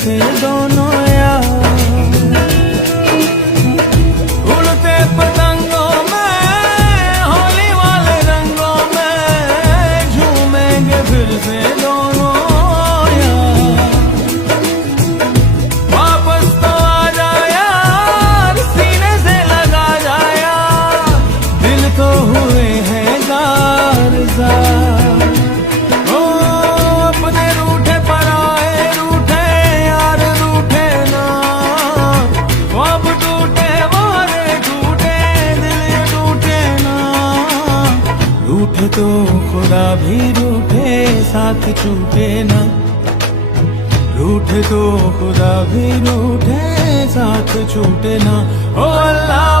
से दोनों यार। उड़ते पतंगों में होली वाले रंगों में झूमेंगे फिर से दोनों यार। वापस तो आ जा यार, सीने से लगा जा यार, दिल तो हुए हैं जार जार। ओ अपने रूठे पराए रूठे यार रूठे ना, ख्वाब टूटे वारे टूटे दिल ये टूटे ना। रूठे तो खुदा भी रूठे साथ छूटे ना, रूठे तो खुदा भी रूठे साथ छूटे ना। ओ अल्लाह